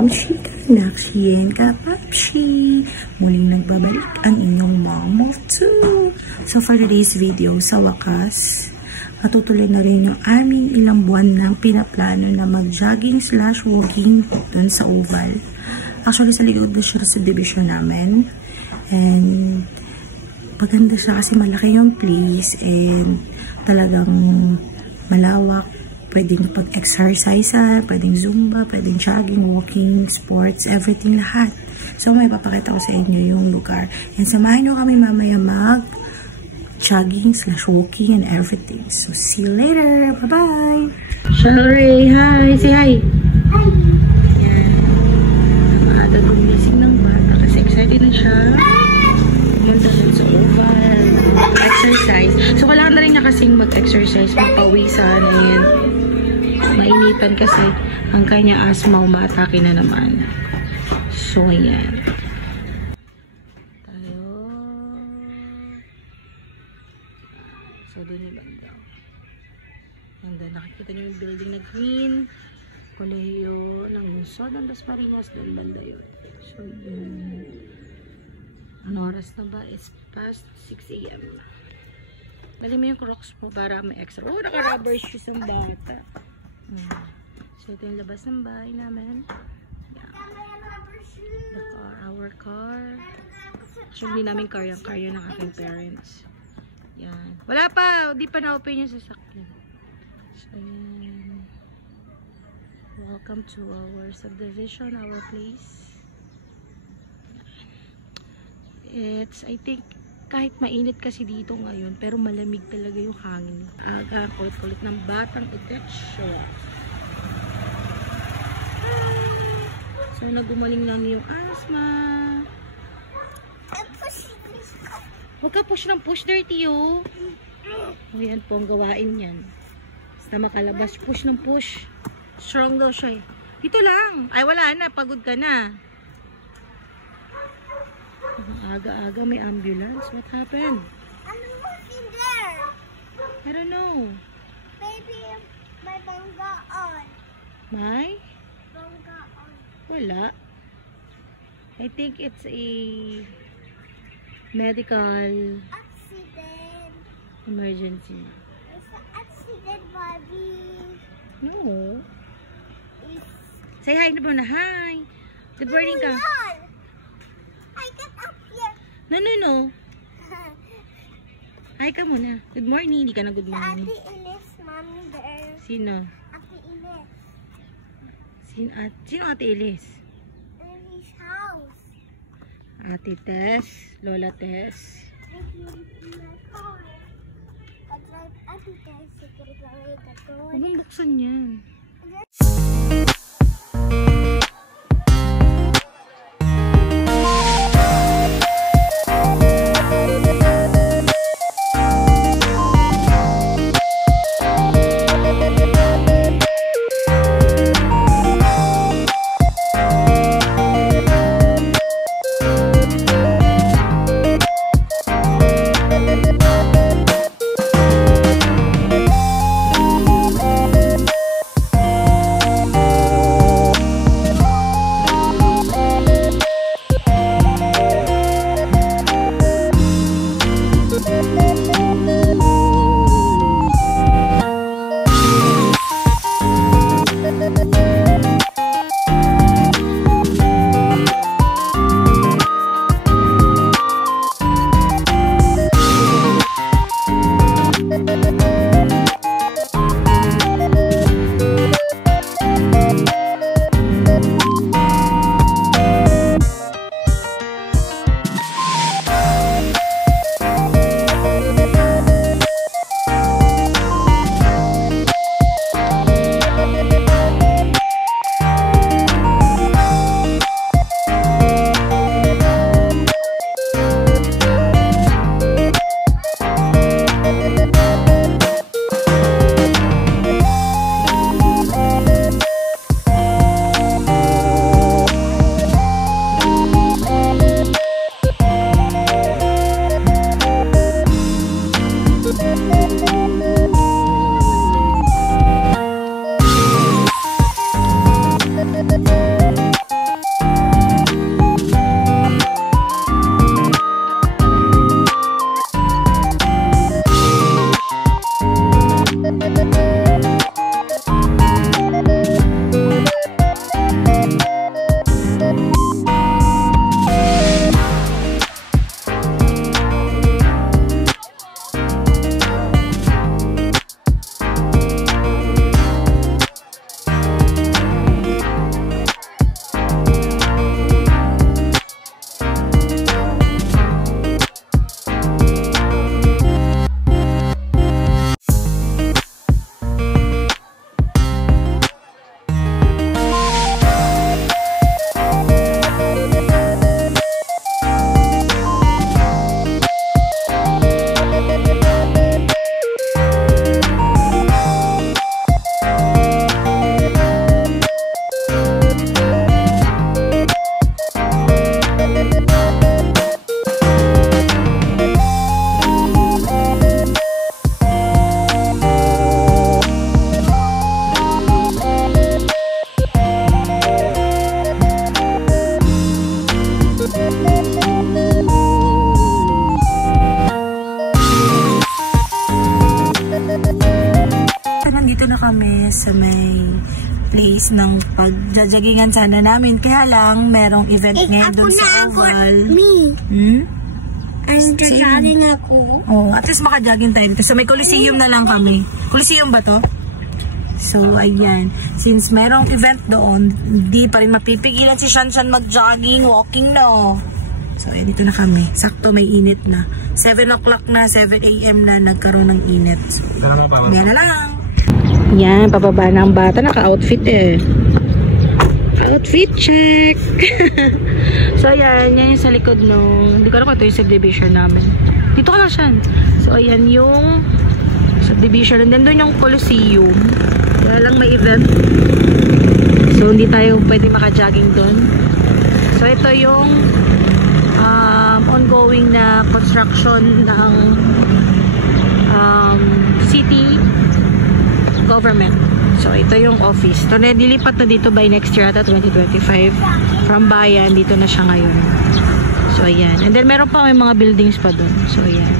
Kamamshi, Nakshi, and Kapapshi. Muling nagbabalik ang inyong Mom of Two. So for today's video, sa wakas, matutuloy na rin yung aming ilang buwan ng pinaplano na mag-jogging/walking dun sa Oval. Actually, sa likod na siya sa division namin. And maganda siya kasi malaki yung place and talagang malawak. Pwedeng pag-exercise, pwedeng zumba, pwedeng jogging, walking, sports, everything lahat. So, may papakita ko sa inyo yung lugar. And samahan nyo kami mamaya mag-jogging/walking and everything. So, see you later. Bye-bye! Shalray! Hi! Say hi! Hi! Yan. Maaga gumising ng bata kasi excited na siya. Punta dun sa Oval. Exercise. So, wala na rin niya kasing mag-exercise, magpawisan, and mainitan kasi ang kanya asthma, umatake na naman. So, ayan. Tayo. So, doon yung banda. And then, nakikita nyo yung building na green. Kolehiyo ng Lungsod ng Dasmariñas. Doon banda yun. So, ano oras na ba? It's past 6 AM. Dali mo yung Crocs mo para may extra. Oh, naka-rubber shoes ang bata. So, ito yung labas ng bahay namin. Yeah. The car, our car. Actually, hindi namin car yung ng aking parents. Yan. Wala pa! Di pa na-open yung sasakyan. So, yan. Welcome to our subdivision, our place. It's, I think, kahit mainit kasi dito ngayon, pero malamig talaga yung hangin. Aga, kulit-kulit ng batang itetsyo. So, nagumaling lang yung asthma. Huwag ka push ng push, dirty, oh. O, yan po ang gawain yan. Basta makalabas, push ng push. Strong daw siya, eh. Dito lang. Ay, wala na. Pagod ka na. Aga-aga may ambulance. What happened? I'm moving there. I don't know. Maybe my bangga on. My? Bangga on. Wala. I think it's a medical Accident. emergency. It's an accident, Bobby. No. It's Say hi na muna. Hi. Good morning ka. I get up here. No. Hi ka muna. Good morning. Hindi ka na good The morning. Ate Ilis, mommy there. Sino? Ate Ilis. Sino Ate Elis? In his house. Ate Tess. Lola Tess. In my car. At like Ate Tess, secret lang yung Huwag mong buksan yan. sa may place ng pagjajagingan sana namin. Kaya lang, merong event ngayon dun sa Oval. Ang jogging ako. Oh, at least makajogging tayo dito. So may Coliseum na lang kami. Coliseum ba to? So, ayan. Since merong event doon, hindi pa rin mapipigilan si Shanshan mag-jogging, walking, no? So, ayan, dito na kami. Sakto, may init na. 7 o'clock na, 7 a.m. na nagkaroon ng init. So, yan na lang. Yan, pababa na ang bata. Naka-outfit eh. Outfit check! So, ayan. Yan yung sa likod nung... Hindi ko alam kung ito yung subdivision namin. Dito ka na siya. So, ayan yung subdivision. And then doon yung Coliseum. Kaya lang may event. So, hindi tayo pwede maka-jogging doon. So, ito yung ongoing na construction ng city government. So, ito yung office. So, dilipat na dito by next year ata 2025. From bayan, dito na siya ngayon. So, ayan. And then, meron pa may mga buildings pa doon. So, ayan.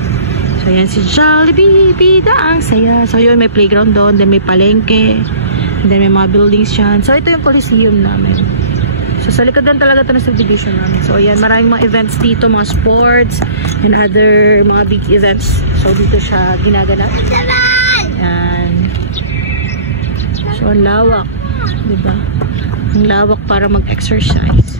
So, ayan si Jollibee, bida ang saya. So, yun, may playground doon. Then, may palengke. And then, may mga buildings dyan. So, ito yung Coliseum namin. So, sa likod doon talaga ito na subdivision namin. So, ayan, maraming mga events dito, mga sports, and other mga big events. So, dito siya ginaganap. Ayan. So, ang lawak. Diba? Ang lawak para mag-exercise.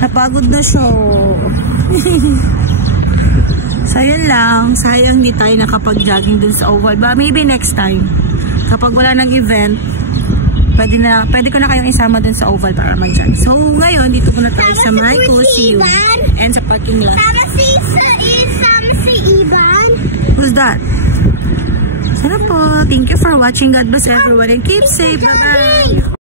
Napagod na siya. So, yun lang. Sayang hindi tayo nakapag-jogging dun sa Oval. But maybe next time. Kapag wala nang event, pwede ko na kayong isama dun sa Oval para mag-jogging. So, ngayon, dito ko na tayo sa my Coliseum and sa parking lot. Si Ivan. Who's that? Sana po. Thank you for watching. God bless everyone and keep safe. Bye-bye.